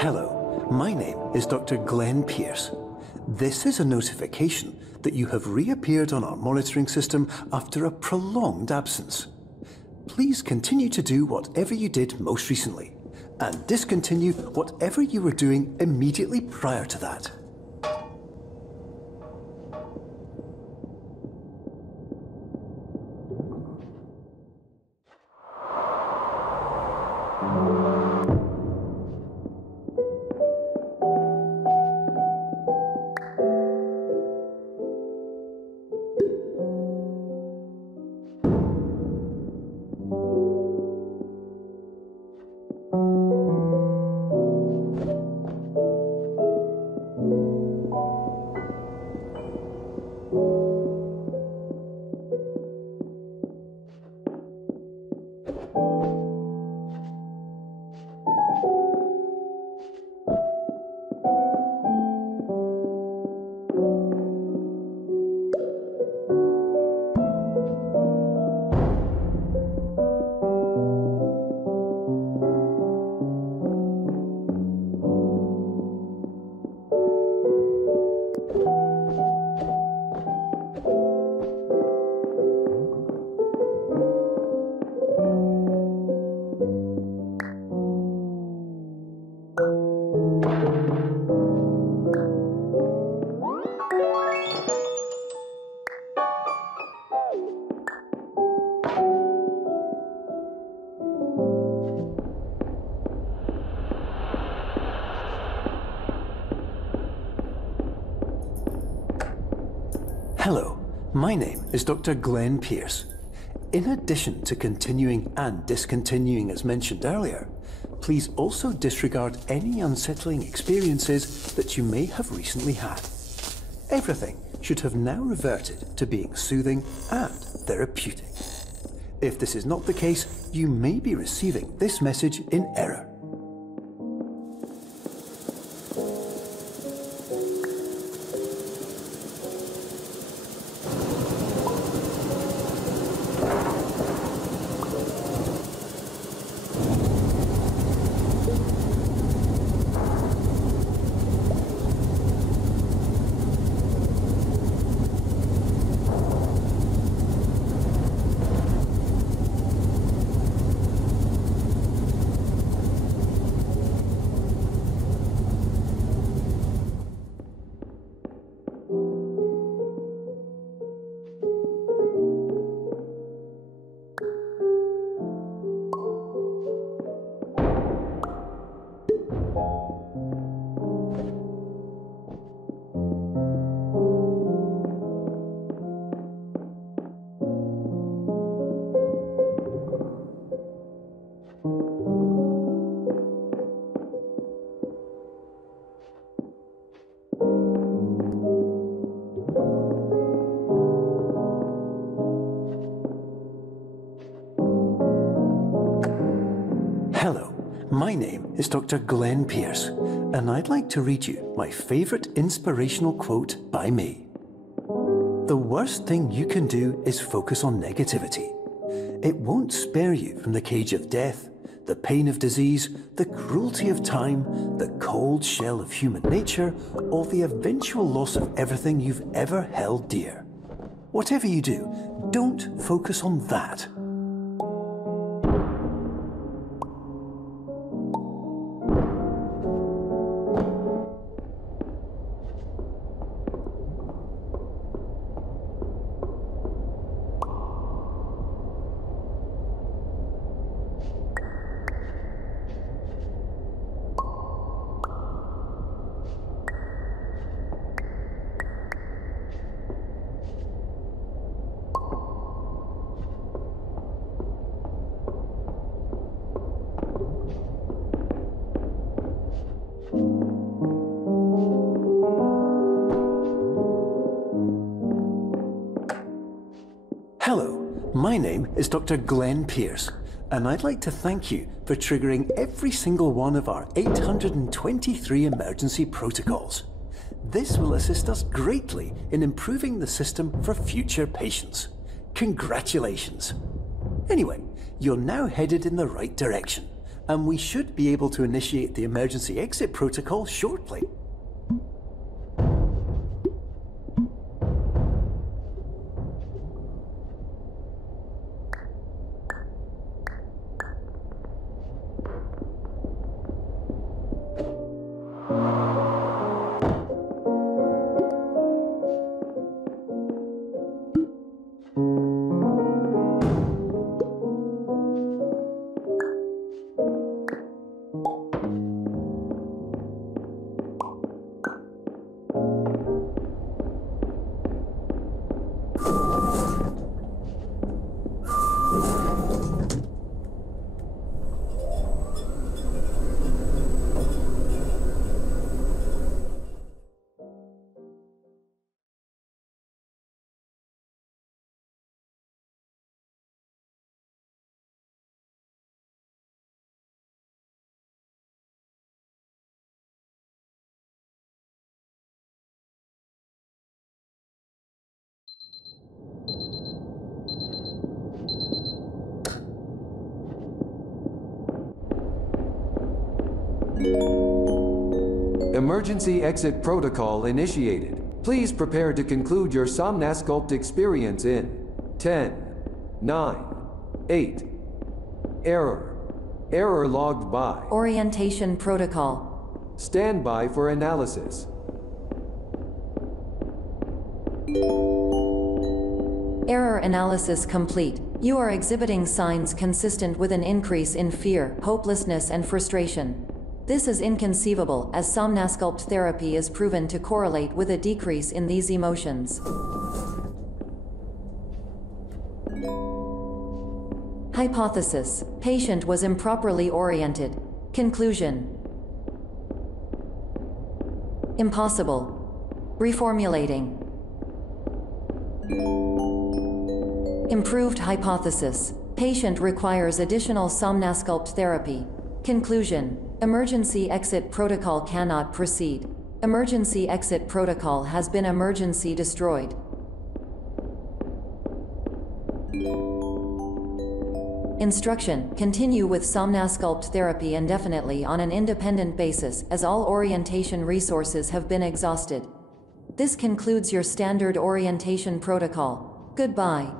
Hello, my name is Dr. Glenn Pierce. This is a notification that you have reappeared on our monitoring system after a prolonged absence. Please continue to do whatever you did most recently, and discontinue whatever you were doing immediately prior to that. Hello, my name is Dr. Glenn Pierce. In addition to continuing and discontinuing as mentioned earlier, please also disregard any unsettling experiences that you may have recently had. Everything should have now reverted to being soothing and therapeutic. If this is not the case, you may be receiving this message in error. Hello, my name is Dr. Glenn Pierce, and I'd like to read you my favorite inspirational quote by me. The worst thing you can do is focus on negativity. It won't spare you from the cage of death, the pain of disease, the cruelty of time, the cold shell of human nature, or the eventual loss of everything you've ever held dear. Whatever you do, don't focus on that. My name is Dr. Glenn Pierce, and I'd like to thank you for triggering every single one of our 823 emergency protocols. This will assist us greatly in improving the system for future patients. Congratulations. Anyway, you're now headed in the right direction, and we should be able to initiate the emergency exit protocol shortly. Emergency exit protocol initiated. Please prepare to conclude your Somnasculpt experience in 10, 9, 8. Error. Error logged by. Orientation protocol. Stand by for analysis. Error analysis complete. You are exhibiting signs consistent with an increase in fear, hopelessness, and frustration. This is inconceivable, as Somnasculpt therapy is proven to correlate with a decrease in these emotions. Hypothesis: patient was improperly oriented. Conclusion: impossible. Reformulating. Improved hypothesis: patient requires additional Somnasculpt therapy. Conclusion: emergency exit protocol cannot proceed. Emergency exit protocol has been emergency destroyed. Instruction: continue with Somnasculpt therapy indefinitely on an independent basis, as all orientation resources have been exhausted. This concludes your standard orientation protocol. Goodbye.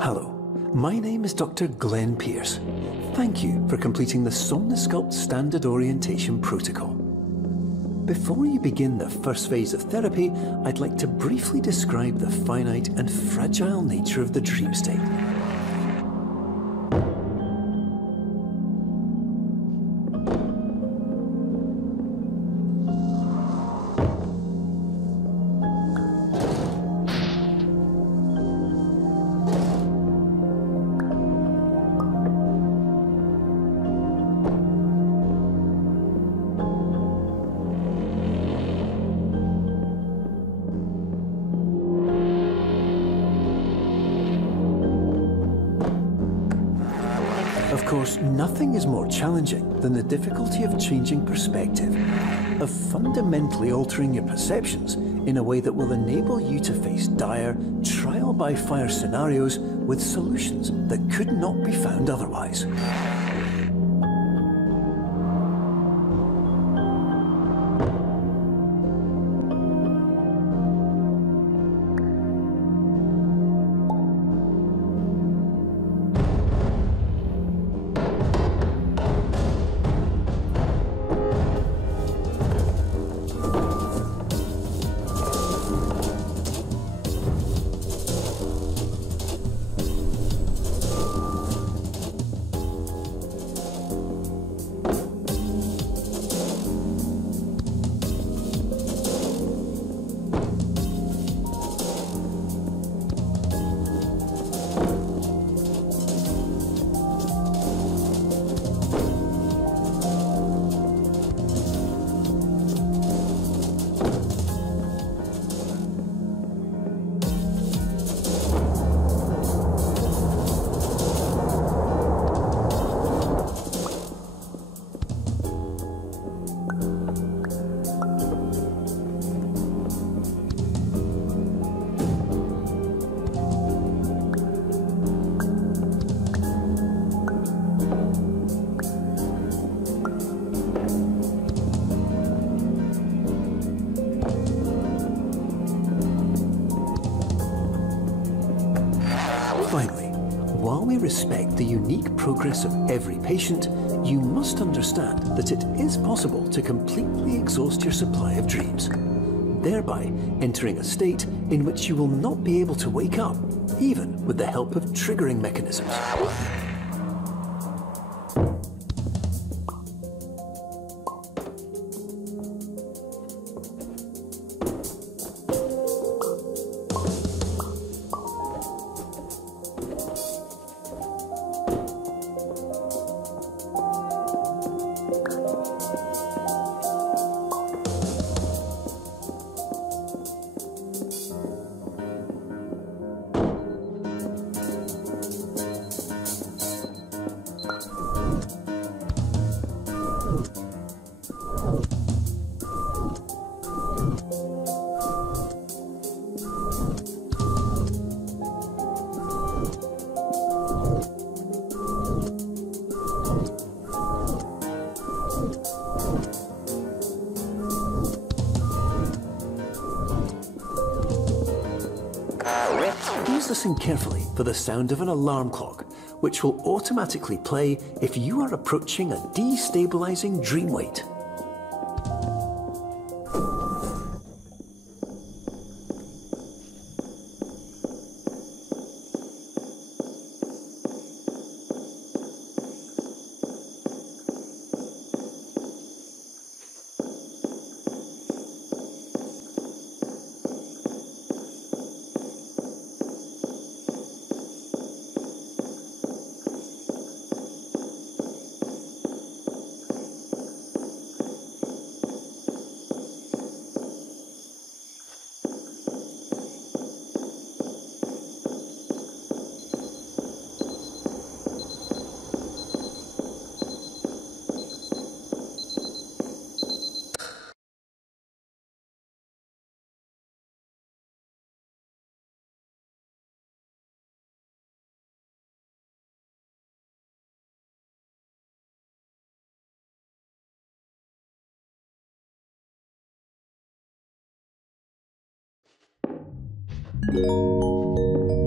Hello, my name is Dr. Glenn Pierce. Thank you for completing the Somnasculpt Standard Orientation Protocol. Before you begin the first phase of therapy, I'd like to briefly describe the finite and fragile nature of the dream state. course, nothing is more challenging than the difficulty of changing perspective, of fundamentally altering your perceptions in a way that will enable you to face dire, trial-by-fire scenarios with solutions that could not be found otherwise. Finally, while we respect the unique progress of every patient, you must understand that it is possible to completely exhaust your supply of dreams, thereby entering a state in which you will not be able to wake up, even with the help of triggering mechanisms. Please listen carefully for the sound of an alarm clock, which will automatically play if you are approaching a destabilizing dream weight.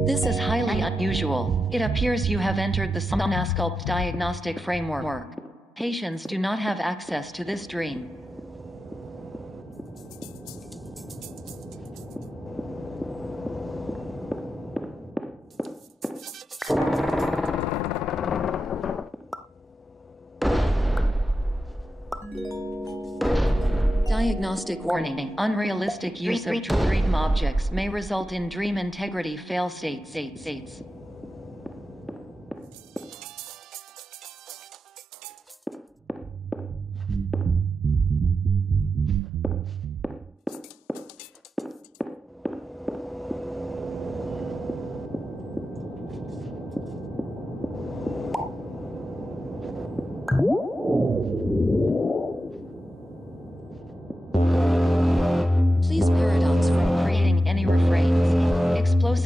This is highly unusual. It appears you have entered the Somnasculpt diagnostic framework. Patients do not have access to this dream. Diagnostic warning. Unrealistic use of dream objects may result in dream integrity fail states.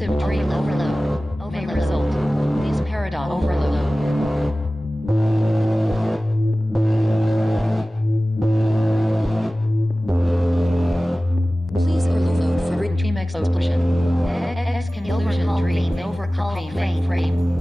Excessive dream overload may result. These paradox overload. Please overload for dream explosion. Exclusion dream overcall frame.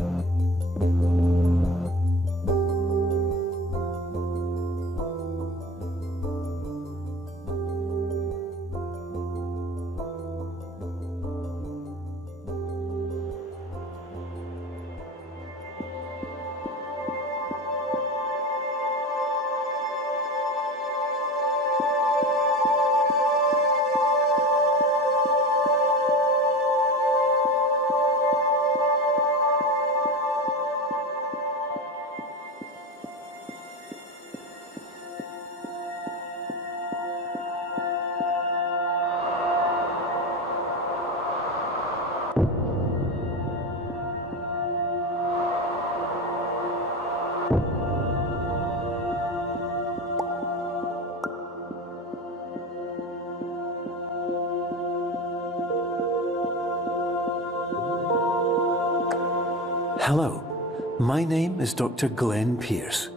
Hello, my name is Dr. Glenn Pierce,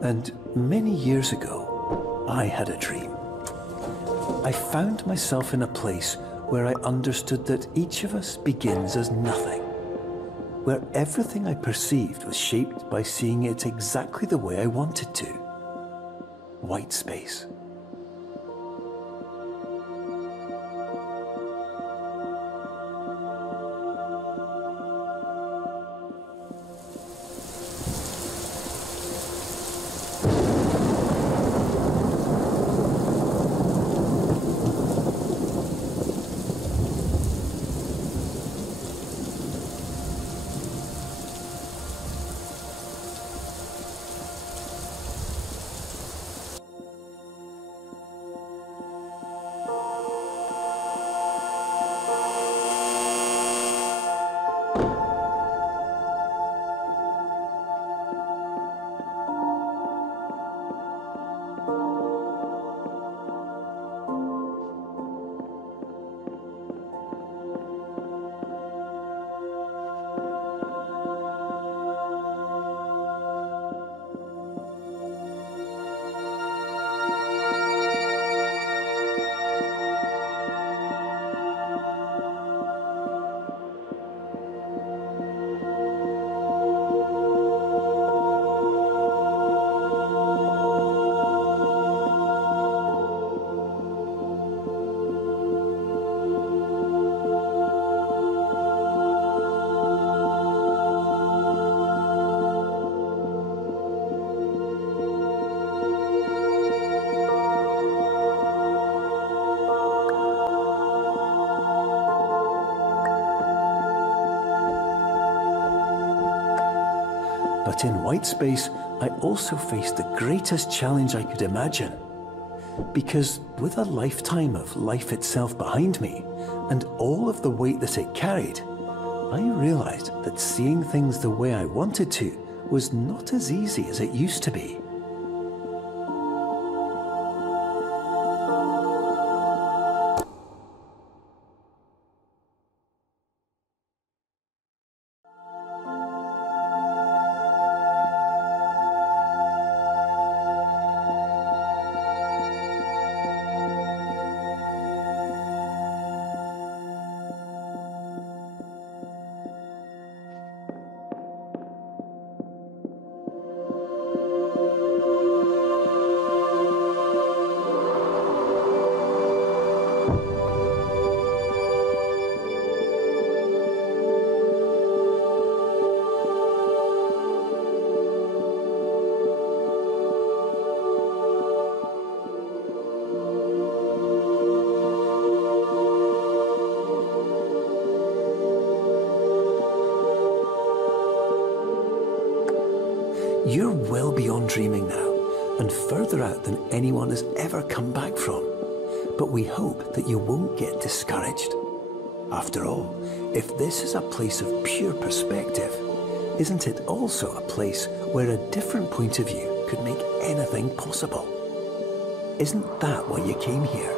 and many years ago, I had a dream. I found myself in a place where I understood that each of us begins as nothing, where everything I perceived was shaped by seeing it exactly the way I wanted to. White space. But in white space, I also faced the greatest challenge I could imagine. Because with a lifetime of life itself behind me, and all of the weight that it carried, I realized that seeing things the way I wanted to was not as easy as it used to be. You're well beyond dreaming now, and further out than anyone has ever come back from. But we hope that you won't get discouraged. After all, if this is a place of pure perspective, isn't it also a place where a different point of view could make anything possible? Isn't that why you came here?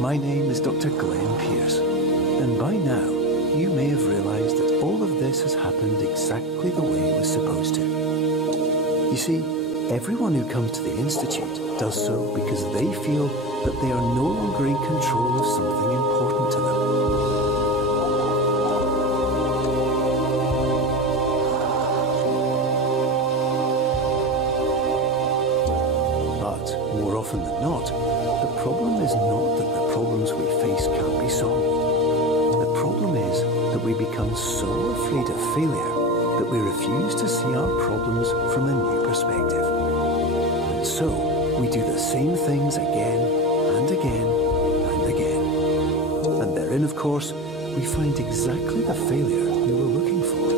My name is Dr. Glenn Pierce, and by now you may have realised that all of this has happened exactly the way it was supposed to. You see, everyone who comes to the Institute does so because they feel that they are no longer in control of something important to them. But more often than not, the problem is not that the problems we face can't be solved. The problem is that we become so afraid of failure that we refuse to see our problems from a new perspective. And so, we do the same things again and again and again. And therein, of course, we find exactly the failure we were looking for.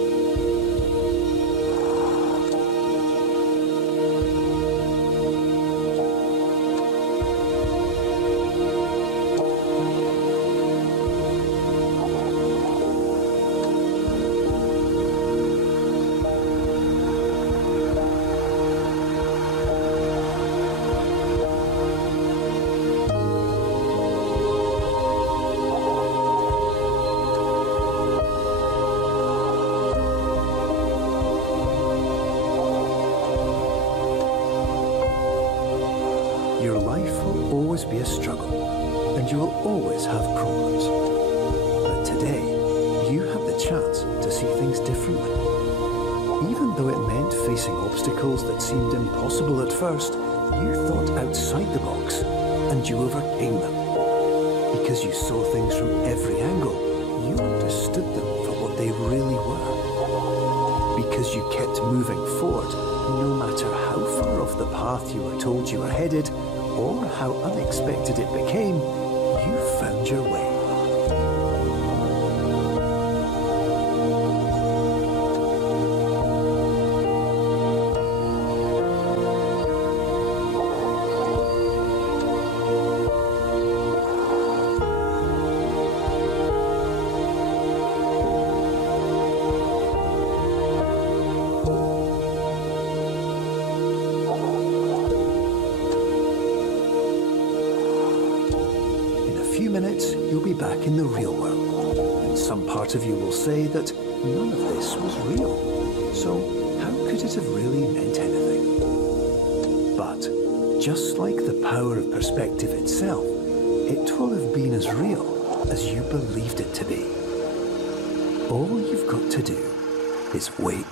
Your life will always be a struggle, and you will always have problems. But today, you have the chance to see things differently. Even though it meant facing obstacles that seemed impossible at first, you thought outside the box, and you overcame them. Because you saw things from every angle, you understood them for what they really were. Because you kept moving forward, no matter how far off the path you were told you were headed, or how unexpected it became, you found your way. minutes, you'll be back in the real world. And some part of you will say that none of this was real. So how could it have really meant anything? But just like the power of perspective itself, it will have been as real as you believed it to be. All you've got to do is wait